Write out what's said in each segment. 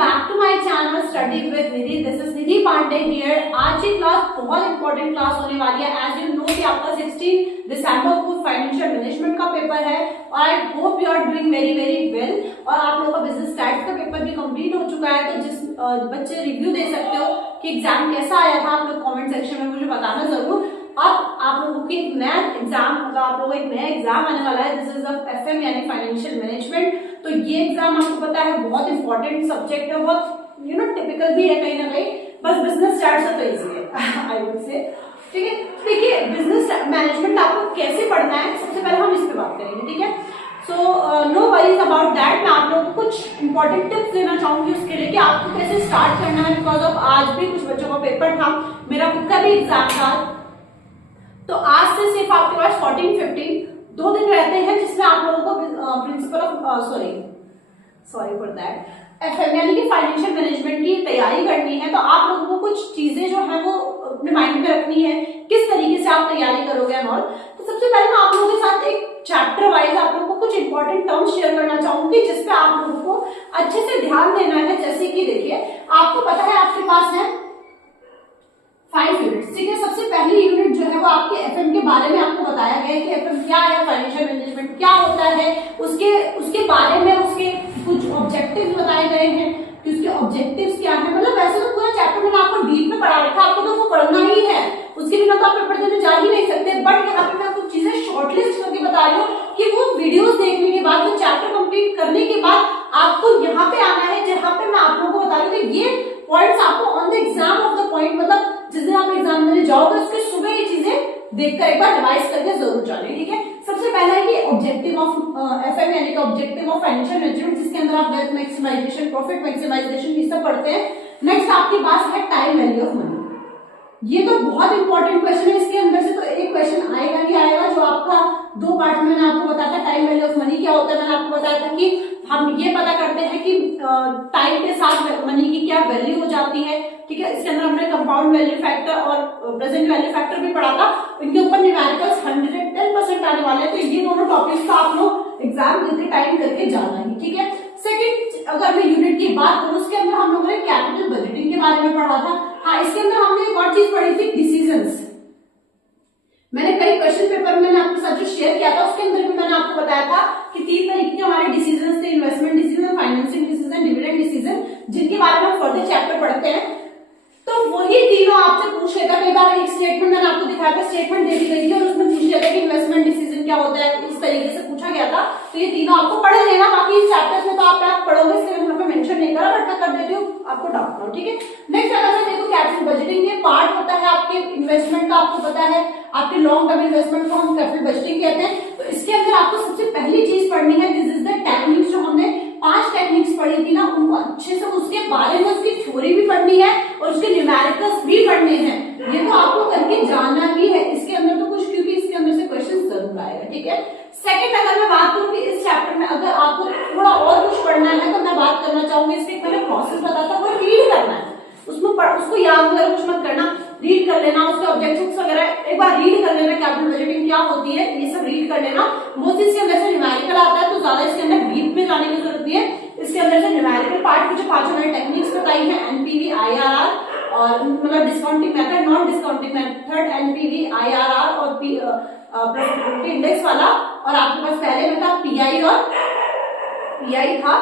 Back to my channel study with Nidhi. This is Nidhi Pandey here. आज की class बहुत important class होने वाली है। एज यू नो कि आपका 16 दिसंबर को फाइनेंशियल मैनेजमेंट का पेपर है और I hope you are doing very very well. और आप लोगों का बिजनेस स्टैट्स का पेपर भी कंप्लीट हो चुका है, तो जिस बच्चे रिव्यू दे सकते हो कि एग्जाम कैसा आया था, आप लोग कमेंट सेक्शन में मुझे बताना जरूर। अब आप लोगों की एक नया एग्जाम, मतलब आप लोगों को एक नया एग्जाम आने वाला है। दिस इज द एफएम यानी फाइनेंशियल मैनेजमेंट। तो ये एग्जाम आपको पता है बहुत इंपॉर्टेंट सब्जेक्ट है, बहुत टिपिकल भी है कहीं ना कहीं, बस बिजनेस स्टार्ट से तो इजी है आई वुड से। ठीक है, देखिए बिजनेस मैनेजमेंट आपको कैसे पढ़ना है सबसे पहले हम इस पे बात करेंगे। ठीक है, so no worries about that. मैं आप लोगों को कुछ इंपॉर्टेंट टिप्स देना चाहूंगी उसके लिए कि आपको कैसे स्टार्ट करना है। बिकॉज ऑफ आज भी कुछ बच्चों का पेपर था, मेरा खुद का भी एग्जाम था, तो आज से सिर्फ आपके पास 14-15 2 दिन रहते हैं जिसमें आप लोगों को principle of sorry for that FM यानी कि फाइनेंशियल मैनेजमेंट की तैयारी करनी है। तो आप लोगों को कुछ चीजें जो है वो अपने माइंड में रखनी है, किस तरीके से आप तैयारी करोगे और। तो सबसे पहले मैं आप लोगों के साथ एक चैप्टर वाइज आप लोगों को कुछ इंपॉर्टेंट टर्म्स शेयर करना चाहूंगी जिसपे आप लोगों को अच्छे से ध्यान देना है। जैसे कि देखिए, आपको पता है आपके पास है 5 यूनिट्स। ठीक है, सबसे पहली यूनिट जो है वो आपके एफएम के बारे में आपको बताया गया है कि एफएम क्या है, फाइनेंशियल मैनेजमेंट क्या होता है, उसके बारे में उसके कुछ ऑब्जेक्टिव्स बताए गए हैं कि उसके ऑब्जेक्टिव्स क्या है। मतलब वैसे तो पूरा चैप्टर मैंने आपको डीप में पढ़ा रखा, आपको तो वो पढ़ना ही है, उसके बिना तो आप पेपर देने जा ही नहीं सकते। बट यहाँ पे मैं कुछ चीजें शॉर्टलिस्ट करके बता रही हूँ कि वो वीडियोस देखने के बाद, वो चैप्टर कंप्लीट करने के बाद आपको यहाँ पे आना है जहाँ पे मैं आप लोगों को बता रही हूँ कि ये पॉइंट्स आपको on the exam of the point, मतलब जिस दिन आप एग्जाम देने जाओगे उसके सुबह ये चीजें देखकर एक बार रिवाइज करके जरूर जाने। ठीक है, सबसे पहला है कि ऑब्जेक्टिव ऑफ एफएम यानी कि ऑब्जेक्टिव ऑफ फाइनेंशियल मैनेजमेंट, जिसके अंदर आप वेल्थ मैक्सिमाइजेशन, प्रॉफिट मैक्सिमाइजेशन ये सब पढ़ते हैं। नेक्स्ट आपके पास है टाइम वैल्यू ऑफ मनी। ये तो बहुत इंपॉर्टेंट क्वेश्चन है, इसके अंदर से तो एक क्वेश्चन आएगा ही आएगा जो आपका 2 पार्ट में मैंने आपको बताया था। टाइम वैल्यू ऑफ मनी क्या होता है, मैंने आपको बताया था कि हम ये पता करते हैं कि टाइम के साथ मनी की क्या वैल्यू हो जाती है। ठीक है, इसके अंदर हमने कंपाउंड वैल्यू फैक्टर और प्रेजेंट वैल्यू फैक्टर भी पढ़ा था। इनके ऊपर न्यूमेरिकल्स 110% आने वाले हैं, तो ये दोनों टॉपिक्स का आप लोग एग्जाम देते टाइम करके जाना है। ठीक है, सेकंड अगर मैं यूनिट की बात करूं, उसके अंदर हम लोगों ने कैपिटल बजटिंग के बारे में पढ़ा था। हाँ, इसके अंदर हमने एक और चीज पढ़ी थी, डिसीजंस। मैंने कई क्वेश्चन पेपर में मैंने आपके साथ जो शेयर किया था उसके अंदर भी मैंने आपको बताया था कि 3 तरीके के हमारे डिसीजन थे, investment decision, financing decision, dividend decision, जिनके बारे में फर्दर चैप्टर पढ़ते हैं। तो वही तीनों आपसे पूछ लेता है। कई बार एक स्टेटमेंट मैंने आपको दिखाया था, स्टेटमेंट दे दी गई थी और उसमें पूछ लिया था कि इन्वेस्टमेंट डिसीजन क्या होता है, इस तरीके से पूछा गया था। तो ये तीनों आपको पढ़ लेना, बाकी इस चैप्टर्स में तो आप पढ़ोगे, इसलिए मैं मेंशन नहीं करा, बट मैं कर देती हूँ आपको डाउट ना हो। ठीक है, नेक्स्ट अगर मैं देखो कैपिटल बजटिंग, ये पार्ट होता है आपके इन्वेस्टमेंट का। आपको पता है आपके लॉन्ग टर्म इन्वेस्टमेंट को हम कैपिटल बजटिंग कहते हैं। तो इसके अंदर आपको सबसे पहली चीज पढ़नी है, दिस इज द टेक्निक्स। जो हमने 5 टेक्निक्स पढ़ी थी ना, उनको अच्छे से उसके बारे में उसकी थ्योरी भी पढ़नी है और उसके न्यूमेरिकल्स भी पढ़ने हैं। ये तो आपको करके जानना ही है। इसके अंदर तो कुछ, क्योंकि इसके अंदर से क्वेश्चन जरूर आएगा। ठीक है, सेकंड अगर मैं बात करूं कि इस चैप्टर में अगर आपको थोड़ा और कुछ पढ़ना है तो मैं बात करना चाहूंगी, इसके मैंने प्रोसेस बताया था, वो रीड करना है। उसको याद वगैरह कुछ मत करना, रीड कर लेना, उसके ऑब्जेक्टिव्स वगैरह एक बार रीड कर लेना, कैपिटल बजटिंग क्या होती है ये सब रीड कर लेना। मोस्ट इसके अंदर से न्यूमेरिकल आता है, तो ज्यादा इसके अंदर डीप में जाने की जरूरत नहीं है। इसके अंदर से न्यूमेरिकल पार्ट मुझे 5 मैंने टेक्निक्स बताई है, एनपीवी, आईआरआर और मतलब discounting method, non discounting method, NPV, IRR और प्रॉफिटेबिलिटी इंडेक्स वाला। और आपके पास पहले में था पीआई और पीआई था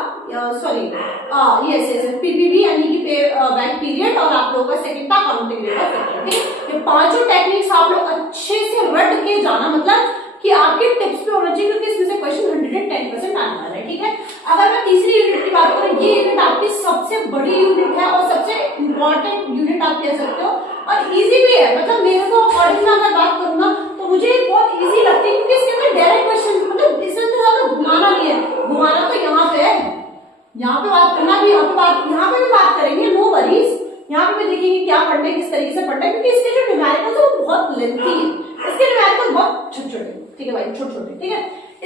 पीपीवी यानी कि बैक पीरियड, और आप लोगों का सेकंड था अकाउंटिंग रेट ऑफ रिटर्न। ठीक, ये पांचों टेक्निक्स आप लोग अच्छे से रट के जाना, मतलब कि आपके टिप्स पे होना चाहिए, क्योंकि इसमें से क्वेश्चन 110% आने वाला है। ठीक है, अगर मैं तीसरी यूनिट की बात करूं, ये यूनिट आपकी सबसे बड़ी यूनिट है और सबसे इंपॉर्टेंट यूनिट आप कह सकते हो, और इजी भी है। मतलब मेरे को अकॉर्डिंग अगर बात करूँ ना तो मुझे बहुत इजी लगती है, क्योंकि इसके अंदर डायरेक्ट क्वेश्चन, मतलब इसमें तो ज्यादा घुमाना नहीं है। घुमाना तो यहाँ पे है, यहाँ पे बात करना भी, यहाँ पे भी बात करेंगे, नो वरीज। यहाँ पे भी देखेंगे क्या पढ़ना है, किस तरीके से पढ़ना है, क्योंकि इसके जो न्यूमेरिकल्स है वो बहुत लेंथी है, इसके न्यूमेरिकल बहुत छोटे-छोटे। ठीक है भाई, छोटे-छोटे। ठीक है,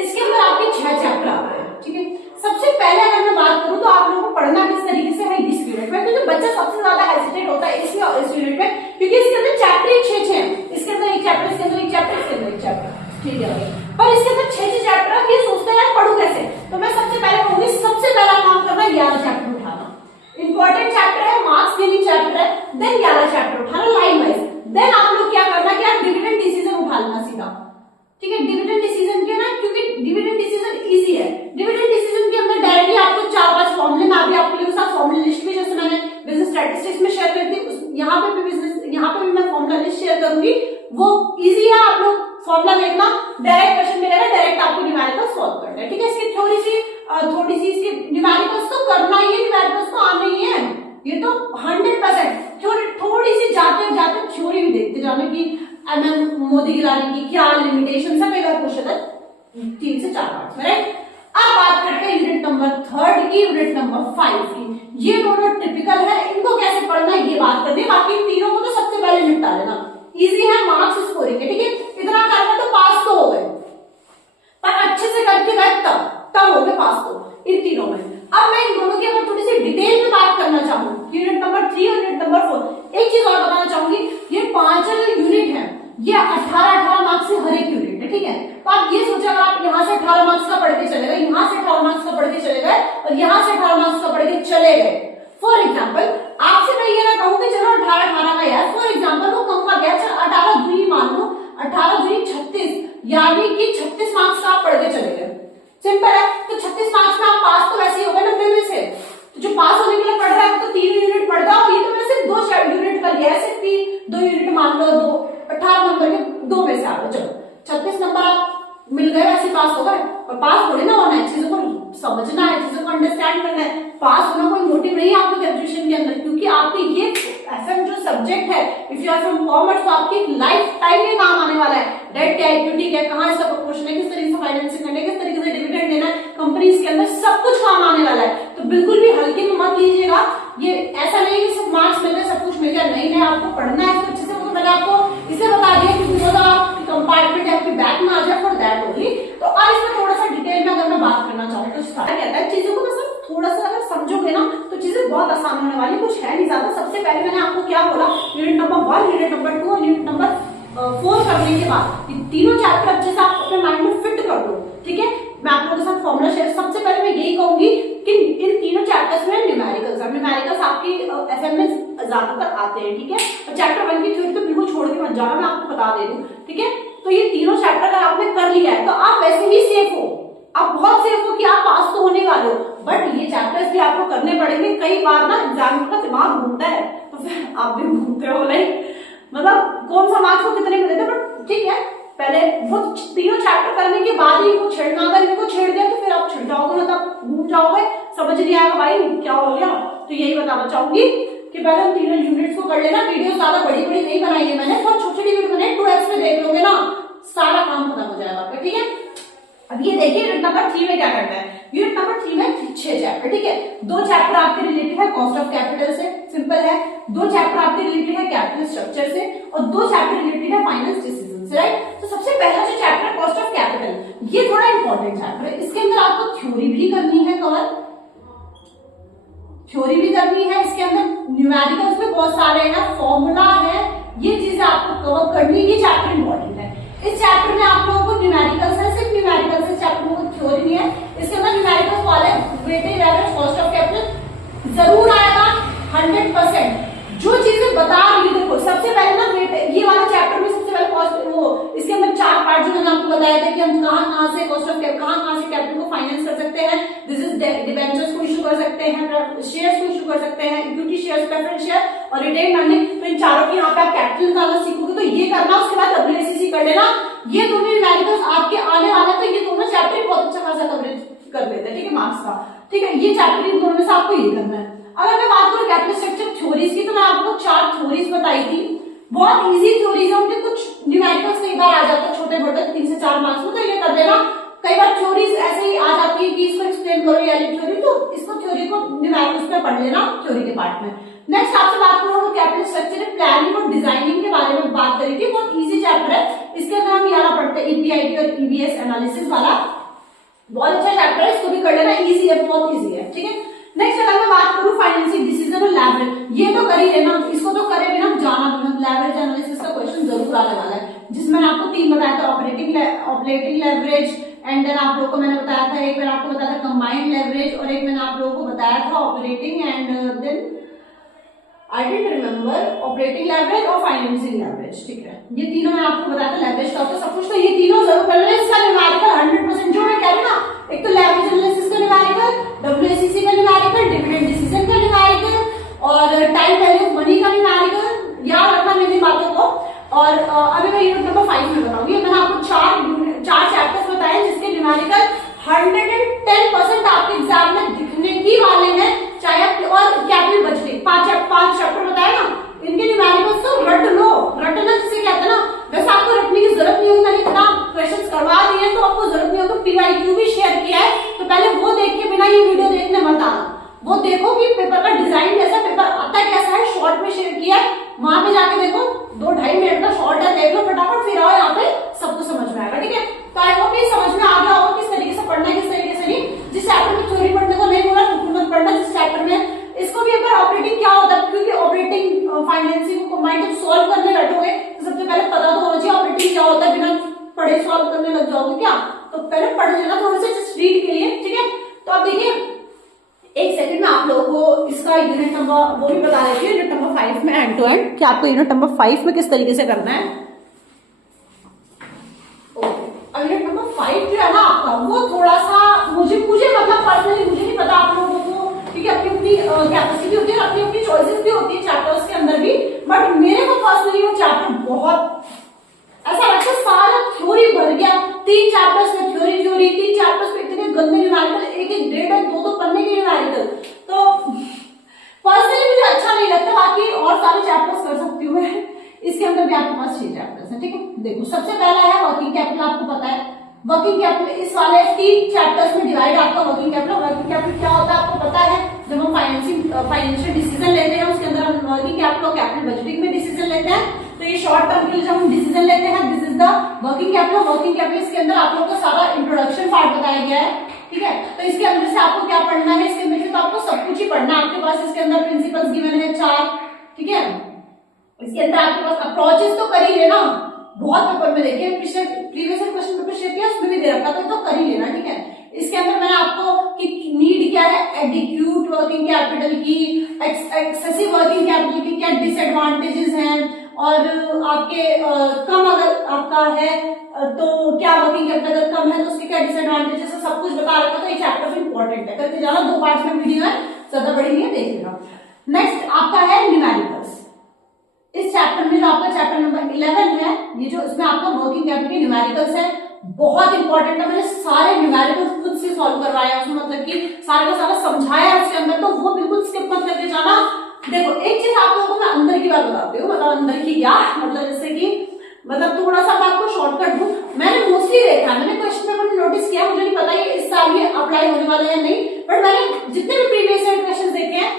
इसके अंदर आपके 6 चैप्टर आते हैं। ठीक है, सबसे पहले अगर मैं बात करूं तो आप लोगों को पढ़ना किस तरीके से है इस यूनिट में, क्योंकि बच्चा सबसे ज्यादा हेजिटेट होता है इसमें और इस यूनिट में, क्योंकि इसके अंदर चैप्टर 6 हैं। इसके अंदर एक चैप्टर, इसके अंदर एक चैप्टर, इसके अंदर एक चैप्टर। ठीक है भाई, पर इसके अंदर 6 चैप्टर है। ये सोचते हैं यार पढ़ू कैसे, तो मैं सबसे पहले कहूंगी सबसे पहला काम करना 11 चैप्टर उठाना। इन जाने की क्या लिमिटेशन है, कई बार पूछा था 3 से 4 पार्ट्स में, राइट। अब बात करते हैं यूनिट नंबर 3 की, यूनिट नंबर 5 की। ये दोनों टिपिकल है, इनको कैसे पढ़ना है ये बात करनी है, बाकी तीनों को तो सबसे पहले निपटा लेना, इजी है, मार्क्स स्कोरिंग है, ठीक है। इतना करना तो पास तो हो गए, पर अच्छे से करके गए तब हो गए पास तो इन तीनों में। अब मैं इन दोनों की अगर थोड़ी सी डिटेल में बात करना चाहूँ, यूनिट नंबर 3 और यूनिट नंबर 4, एक चीज और बताना चाहूंगी, ये 5 जो यूनिट है ये 18 मार्क्स से हर एक यूनिट है, ठीक है। तो आप ये सोचे, अगर आप यहाँ से 18 मार्क्स का पढ़ के चले गए, यहाँ से 18 मार्क्स का पढ़ के चले गए और यहाँ से 18 मार्क्स का पढ़ के चले गए, फॉर एग्जाम्पल आपसे मैं ये ना कहूँ कि चलो 18 का यार, फॉर एग्जाम्पल वो कम का गया, 18 दूनी मान लो, 18 दूनी 36, यानी कि 36 मार्क्स का आप पढ़ के चले गए, सिंपल है। तो 36 मार्क्स में आप पास तो वैसे ही हो गए 90 में से, तो जो पास होने के लिए पढ़ रहा है तो 3 यूनिट पढ़ जाओ, ये तो मैं सिर्फ 2 यूनिट कर लिया है, सिर्फ 2 यूनिट मान लो, 18 नंबर के 2 में से आ गए, चलो 36 नंबर आप मिल गए, ऐसे पास हो गए। और पास थोड़ी ना होना है, चीजों को समझना है, चीजों को अंडरस्टैंड करना है, पास होना कोई मोटिव नहीं है आपके ग्रेजुएशन के अंदर, क्योंकि आपके ये एफएम जो सब्जेक्ट है, if you are from commerce, तो आपकी लाइफ टाइम में काम आने वाला है। डेट क्या है, इक्विटी क्या है, कहाँ इसका प्रोपोर्शन है, किस तरीके से फाइनेंसिंग करना है, किस तरीके से डिविडेंड देना है, कंपनीज के अंदर सब कुछ काम आने वाला है। तो बिल्कुल भी हल्के में मत लीजिएगा, ये ऐसा नहीं कि सिर्फ मार्क्स मिल गए सब कुछ मिल गया, नहीं, आपको पढ़ना है इसको अच्छे से। वो तो मैंने आपको इसे बता दिया कि कंपार्टमेंट आपके बैक में आ जाए फॉर दैट ओनली। तो अब इसमें थोड़ा सा डिटेल में अगर मैं बात करना चाहूँ तो कहता है चीजों को बस थोड़ा सा अगर समझोगे ना तो चीजें बहुत आसान होने वाली, कुछ है नहीं ज्यादा। सबसे पहले मैंने आपको क्या बोला, यूनिट नंबर 1, यूनिट नंबर 2 और यूनिट नंबर 4 करने के बाद ये तीनों चैप्टर अच्छे से आप अपने माइंड में फिट कर दो, ठीक है। मैं आप लोगों के साथ फॉर्मूला शेयर, सबसे पहले मैं यही कहूंगी कि इन तीनों चैप्टर्स में न्यूमेरिकल्स आपकी एफएम में ज्यादातर आते हैं, ठीक है। और चैप्टर 1 की थ्योरी तो बिल्कुल छोड़ के मत जाना, मैं आपको बता दे दूं, ठीक है। तो ये तीनों चैप्टर अगर आपने कर लिया है तो आप वैसे ही सेफ हो, आप बहुत सेफ हो कि आप पास तो होने वाले हो, बट ये चैप्टर्स भी आपको करने पड़ेंगे। कई बार ना एग्जाम का दिमाग घूमता है, तो फिर आप भी घूमते हो, लाइक मतलब कौन सा मार्क्स को कितने मिले थे, बट ठीक है, पहले वो तीनों चैप्टर करने के बाद ही इनको छेड़ना, अगर इनको छेड़ दिया तो फिर आप छिड़ जाओगे, मतलब घूम जाओगे, समझ नहीं आएगा भाई क्या हो गया। तो यही बताना चाहूंगी कि पहले हम तीनों यूनिट्स को कर लेना। वीडियो ज्यादा बड़ी बड़ी नहीं बनाई है मैंने, बहुत छोटी छोटी वीडियो बनाई, 2x में देख लोगे ना सारा काम खत्म हो जाएगा आपका, ठीक है। अब ये देखिए यूनिट नंबर 3 में क्या करना है। यूनिट नंबर 3 में 6 चैप्टर, ठीक है। 2 चैप्टर आपके रिलेटेड है कॉस्ट ऑफ कैपिटल से, सिंपल है। 2 चैप्टर आपके रिलेटेड है कैपिटल स्ट्रक्चर से, और 2 चैप्टर रिलेटेड है फाइनेंस डिसीजन से, राइट। तो सबसे पहला जो चैप्टर है कॉस्ट ऑफ कैपिटल, ये थोड़ा इंपॉर्टेंट चैप्टर है। इसके अंदर आपको थ्योरी भी करनी है कवर, थ्योरी भी करनी है, इसके अंदर न्यूमेरिकल्स में बहुत सारे हैं, फॉर्मूला है, ये चीजें आपको कवर करनी है, ये चैप्टर इंपॉर्टेंट है। इस चैप्टर में आप लोगों को न्यूमेरिकल्स है, सिर्फ न्यूमेरिकल्स, इस चैप्टर में कोई थ्योरी नहीं है। इसके अंदर न्यूमेरिकल्स वाले weightage average cost of capital जरूर आएगा 100%। जो चीजें बता रही है, देखो सबसे पहले ना ये वाला चैप्टर में सबसे पहले कॉस्ट, वो इसके अंदर 4 पार्ट जो मैंने आपको बताया था कि हम कहां से कॉस्ट ऑफ कैपिटल, कहां से कैपिटल को फाइनेंस कर सकते हैं, दिस इज डिबेंचर्स को इशू कर सकते हैं, शेयर्स को इशू कर सकते हैं, इक्विटी शेयर्स, प्रेफरेंस शेयर और रिटेन अर्निंग। तो इन चारों की यहाँ पे आप कैपिटल निकालना सीखोगे, तो ये करना, उसके बाद WACC कर लेना। ये दोनों न्यूमेरिकल्स आपके आने वाले, तो ये दोनों चैप्टर बहुत अच्छा खासा कवरेज कर देते हैं, ठीक है, मार्क्स का, ठीक है। ये चैप्टर इन दोनों में से आपको ये करना है। अगर मैं बात करूं कैपिटल स्ट्रक्चर थ्योरीज की, तो मैं आपको 4 थ्योरीज बताई थी, बहुत इजी थ्योरीज है, उनके कुछ न्यूमेरिकल्स कई बार आ जाते हैं छोटे मोटे 3 से 4 मार्क्स में, तो ये कर देना। कई बार थ्योरीज ऐसे ही आ जाती है कि इसको एक्सप्लेन करो या थ्योरी, तो इसको थ्योरी को न्यूमेरिकल्स में पढ़ लेना थ्योरी के पार्ट में। नेक्स्ट आपसे बात करूंगा कैपिटल स्ट्रक्चर प्लानिंग और डिजाइनिंग के बारे में बात करेंगे, बहुत इजी चैप्टर है। इसके अंदर हम यहाँ पढ़ते हैं EPIT और EBS एनालिसिस वाला, बहुत अच्छा चैप्टर है, इसको भी कर लेना, इजी है, बहुत इजी है, ठीक है। नेक्स्ट अगर मैं बात करूं फाइनेंसिंग डिसीजन और लेवरेज, ये तो कर ही लेना, इसको तो करे बिना जाना भी मत। लेवरेज एनालिसिस का क्वेश्चन जरूर आने वाला है, जिसमें मैंने आपको 3 बताया था, ऑपरेटिंग लेवरेज, एंड देन आप लोगों को मैंने बताया था, एक मैंने आपको बताया था कंबाइंड लेवरेज, और एक मैंने आप लोगों को बताया था operating and then I didn't remember operating leverage और फाइनेंसिंग लेवरेज, ठीक है। ये तीनों मैंने आपको बताया था, लेवरेज का सब कुछ, तो ये तीनों जरूर कर लेना। इसका न्यूमेरिकल 100% जो मैं कह रही हूं ना, एक तो लेवरेज एनालिसिस का न्यूमेरिकल, WACC का न्यूमेरिकल, डिविडेंड डिसीजन का न्यूमेरिकल और टाइम वैल्यू ऑफ मनी का न्यूमेरिकल, याद रखना मेरी बातों को। और अभी मैं यूनिट नंबर 5 में बताऊंगी। मैंने आपको 4 चैप्टर्स बताए जिसके न्यूमेरिकल 110% आपके एग्जाम में दिखने ही वाले हैं, चाहे आप और कैपिटल बजटिंग 5 चैप्टर बताए ना, इनके न्यूमेरिकल्स तो रट लो, रटना जिसे कहते हैं ना, वैसे आपको रटने की जरूरत नहीं वो देखो कि पेपर का डिजाइन कैसा, पेपर आता कैसा है, शॉर्ट में शेयर किया है, वहां पे जाके देखो, 2-2.5 मिनट का शॉर्ट है, देख लो फटाफट, फिर आओ यहाँ पे, सब कुछ समझ में आएगा। ठीक है, तो आई होप ये समझ में आ गया होगा किस तरीके से पढ़ना है, किस तरीके से नहीं। जिस चैप्टर में थ्योरी पढ़ने को नहीं बोला बिल्कुल मत पढ़ना, जिस चैप्टर में इसको भी एक बार ऑपरेटिंग क्या होता है, क्योंकि ऑपरेटिंग फाइनेंसिंग को माइंड जब सॉल्व करने बैठोगे तो सबसे पहले पता तो होना चाहिए ऑपरेटिंग क्या होता है, बिना पढ़े सॉल्व करने लग जाओगे क्या, तो पहले पढ़ लेना थोड़े से जस्ट रीड के लिए। ठीक है, तो अब देखिए एक सेकंड में आप लोगों को इसका यूनिट नंबर वो भी बता देती है, यूनिट नंबर 5 में एंड टू एंड कि आपको यूनिट नंबर 5 में किस तरीके से करना है। अब यूनिट नंबर 5 जो है ना आपका, वो थोड़ा सा मुझे मतलब पर्सनली मुझे नहीं पता आप लोगों को, क्योंकि अपनी अपनी कैपेसिटी होती है, अपनी अपनी चॉइसेस भी होती है चैप्टर्स के अंदर भी, बट मेरे को पर्सनली वो चैप्टर बहुत ऐसा लगता है सारा थ्योरी भर गया, 3 चैप्टर्स में थ्योरी 3 चैप्टर्स में इतने गंदे न्यूमेरिकल, एक 1.5-2 पन्ने के न्यूमेरिकल, तो पर्सनली मुझे अच्छा नहीं लगता। बाकी और सारे चैप्टर्स कर सकती हूँ मैं, इसके अंदर भी आपके पास 6 चैप्टर्स हैं। ठीक है, देखो सबसे पहला है वर्किंग कैपिटल, आपको पता है वर्किंग कैपिटल इस वाले 3 चैप्टर्स में डिवाइड आपका वर्किंग कैपिटल क्या होता है आपको पता है। जब हम फाइनेंशियल डिसीजन लेते हैं उसके अंदर हम वर्किंग कैपिटल और कैपिटल बजटिंग में डिसीजन लेते हैं, तो ये शॉर्ट टर्म के लिए जब हम डिसीजन लेते हैं, this is the working capital. Working capital इसके अंदर आप लोगों को सारा इंट्रोडक्शन पार्ट बताया गया है। ठीक है, तो इसके अंदर से आपको क्या पढ़ना है, इसके अंदर से तो आपको सब कुछ ही पढ़ना है, आपके पास इसके अंदर प्रिंसिपल्स गिवन है 4। ठीक है, इसके अंदर आपके पास अप्रोचेस तो कर ही लेना, बहुत पेपर में देखिए, पिछले प्रीवियस क्वेश्चन पेपर शेयर किया उसमें भी दे रखा तो कर ही लेना। ठीक है, इसके अंदर मैंने आपको कि नीड क्या है, एडिक्यूट वर्किंग कैपिटल की, एक्सेसिव वर्किंग कैपिटल की क्या डिसएडवांटेजेस हैं, और आपके कम अगर आपका है तो क्या वर्किंग कैपिटल अगर कम है तो उसके क्या डिसएडवांटेजेस है, सब कुछ बता रखा। तो ये चैप्टर भी इंपॉर्टेंट है, करके जाना, 2 पार्ट्स में वीडियो है, ज्यादा बड़ी नहीं है, देख लेना। नेक्स्ट आपका है न्यूमेरिकल्स। इस चैप्टर में जो आपका चैप्टर नंबर 11 है, ये जो इसमें आपका वर्किंग कैपिटल के न्यूमेरिकल्स है, बहुत इंपॉर्टेंट है। मैंने सारे न्यूमेरिकल्स खुद से सॉल्व करवाया, उसमें मतलब कि सारा का सारा समझाया उसके अंदर, तो वो बिल्कुल स्किप मत करके जाना। देखो एक चीज आप लोगों को मैं अंदर की बात बताती हूँ, मतलब अंदर की क्या मतलब, जैसे कि मतलब थोड़ा सा मैं आपको शॉर्टकट दूं, मैंने मोस्टली देखा, मैंने क्वेश्चन पेपर में नोटिस किया, मुझे नहीं पता ये इस साल ये अप्लाई होने वाला है या नहीं, बट मैंने जितने भी प्रीवियस ईयर क्वेश्चन देखे हैं,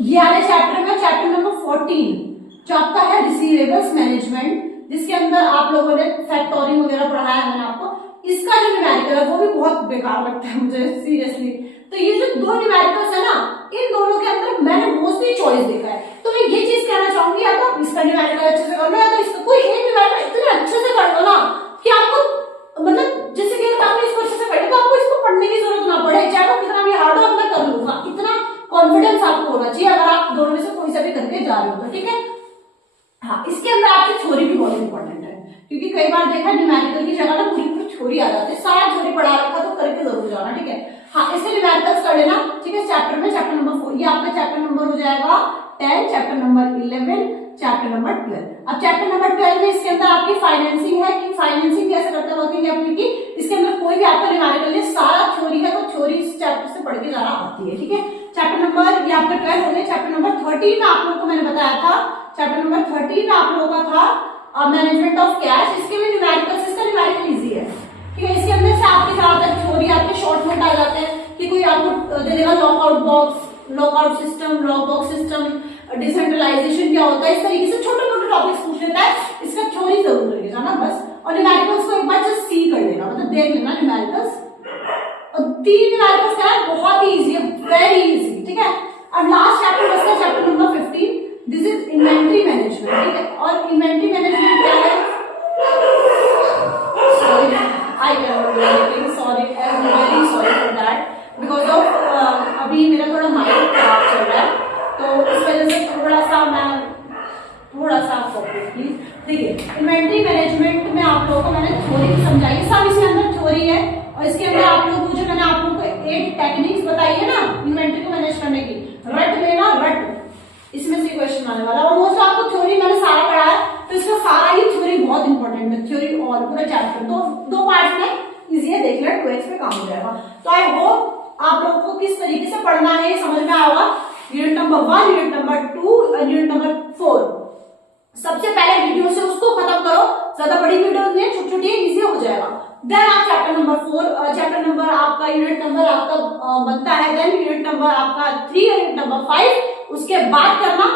ये वाले चैप्टर में चैप्टर नंबर 14 जो आपका है रिसीवेबल्स मैनेजमेंट, जिसके अंदर आप लोगों ने फैक्टोरिंग वगैरह पढ़ाया है मैंने आपको, इसका जो न्यूमेरिकल है वो भी बहुत बेकार लगता है मुझे सीरियसली। तो ये जो 2 न्यूमेरिकल्स है ना, इन दोनों के अंदर मैंने मोस्टली चॉइस देखा है, तो मैं ये चीज कहना चाहूंगी, या तो इसका न्यूमेरिकल अच्छे से कर लो, या तो इसका कोई एक न्यूमेरिकल इतने अच्छे से कर लो ना कि आपको मतलब जैसे कि अगर आपने इसको अच्छे से पढ़ा तो आपको इसको पढ़ने की जरूरत ना पड़े, चाहे वो कितना भी हार्ड हो मैं कर लूंगा, इतना कॉन्फिडेंस आपको होना चाहिए अगर आप दोनों में से कोई सा भी करके जा रहे हो तो। ठीक है, हाँ, इसके अंदर आपकी थ्योरी भी बहुत इंपॉर्टेंट है, क्योंकि कई बार देखा न्यूमेरिकल की जगह ना पूरी थ्योरी आ जाती है, सारा थ्योरी पढ़ा रखा तो करके जरूर जाना। ठीक है, हाँ, इससे न्यूमेरिकल्स कर लेना। ठीक है, चैप्टर में चैप्टर नंबर 4 ये आपका चैप्टर नंबर हो जाएगा 10, चैप्टर नंबर 11, चैप्टर नंबर 12। अब चैप्टर नंबर 12 में इसके अंदर आपकी फाइनेंसिंग है कि फाइनेंसिंग कैसे करते हैं वर्किंग कैपिटल की, इसके अंदर कोई भी आपका न्यूमेरिकल नहीं, सारा थ्योरी है, तो थ्योरी इस चैप्टर से पढ़ के जाना आती है। ठीक है, चैप्टर नंबर ये आपका 12 हो गया। चैप्टर नंबर 13 में आप लोगों को मैंने बताया था, चैप्टर नंबर 13 में आप लोगों का था मैनेजमेंट ऑफ कैश, इसके में न्यूमेरिकल्स, इसका न्यूमेरिकल इजी है। ठीक है, इसके अंदर से आपके ज्यादातर थ्योरी आपके शॉर्ट नोट आ जाते हैं कि कोई आपको दे देगा lockout box, lockout system, lock box system, decentralisation क्या होता है, इस तरीके से छोटे मोटे टॉपिक्स पूछ लेता है, इसका थ्योरी जरूर करके जाना बस, और न्यूमेरिकल्स को एक बार जस्ट सी कर लेना, मतलब देख लेना न्यूमेरिकल्स, और 3 न्यूमेरिकल्स क्या है बहुत ही इजी है, वेरी इजी। ठीक है, अब लास्ट चैप्टर बचता है chapter number 15, this is inventory management. ठीक है, और इन्वेंट्री मैनेजमेंट क्या है, sorry I can not, sorry I am very sorry for that, because of अभी मेरा थोड़ा माइंड खराब चल रहा है, तो इस वजह से थोड़ा सा प्लीज। देखिए, इन्वेंट्री मैनेजमेंट में आप लोगों को मैंने थ्योरी समझाई, सब इसके अंदर थ्योरी है, और इसके अंदर आप लोगों को जो मैंने आप लोगों को 8 टेक्निक्स बताई है ना इन्वेंट्री को मैनेज करने की, रट लेना, रट, इसमें से क्वेश्चन आने वाला, और मोस्ट आपको थ्योरी मैंने सारा पढ़ाया, तो इसका सारा ही थ्योरी बहुत इंपॉर्टेंट है, थ्योरी और पूरा चैप्टर 2 पार्ट में इजी है, देख लेना, 2x पे काम हो जाएगा। तो आई होप आप लोगों को किस तरीके से पढ़ना है समझ में आएगा। यूनिट नंबर 1, यूनिट नंबर 2 और यूनिट नंबर 4, सबसे पहले वीडियो से उसको खत्म करो, ज्यादा बड़ी वीडियो नहीं, छोटी छोटी इजी हो जाएगा। देन आप चैप्टर नंबर 4, चैप्टर नंबर आपका यूनिट नंबर आपका बनता है, देन यूनिट नंबर आपका 3, यूनिट नंबर 5, उसके बाद करना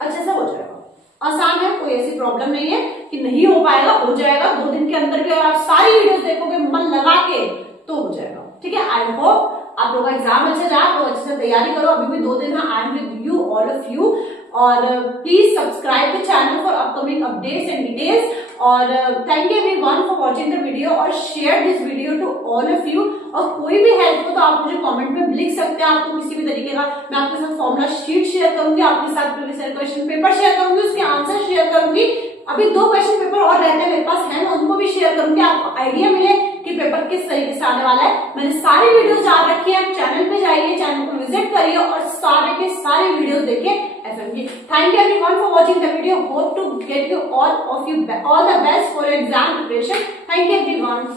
अच्छे से हो जाएगा। आसान है, कोई ऐसी प्रॉब्लम नहीं है कि नहीं हो पाएगा, हो जाएगा 2 दिन के अंदर भी। अगर आप सारी वीडियोस देखोगे मन लगा के तो हो जाएगा, ठीक है। आई होप आप लोगों का एग्जाम अच्छा जाए, तो अच्छे से तैयारी करो। अभी भी 2 दिन है। I am with you, all of you. और please subscribe the channel for upcoming updates and details. और thank you everyone for watching the video, और share this video to all of you. और कोई भी हेल्प हो तो आप मुझे कमेंट में लिख सकते हैं, आपको किसी भी तरीके का। मैं आपके साथ फॉर्मूला शीट शेयर करूंगी, आपके साथ क्वेश्चन पेपर शेयर करूंगी, उसके आंसर शेयर करूंगी। अभी 2 क्वेश्चन पेपर और रहते हैं मेरे पास है, मैं उनको भी शेयर करूंगी, आपको आइडिया मिले कि पेपर किस तरीके से आने वाला है। मैंने सारी वीडियोस डाल रखी है, आप चैनल पे जाइए, चैनल को विजिट करिए और सारे के सारे वीडियोस देखिए एफएम की। Thank you everyone for watching the video. Hope to get you all the best for your exam preparation. Thank you everyone.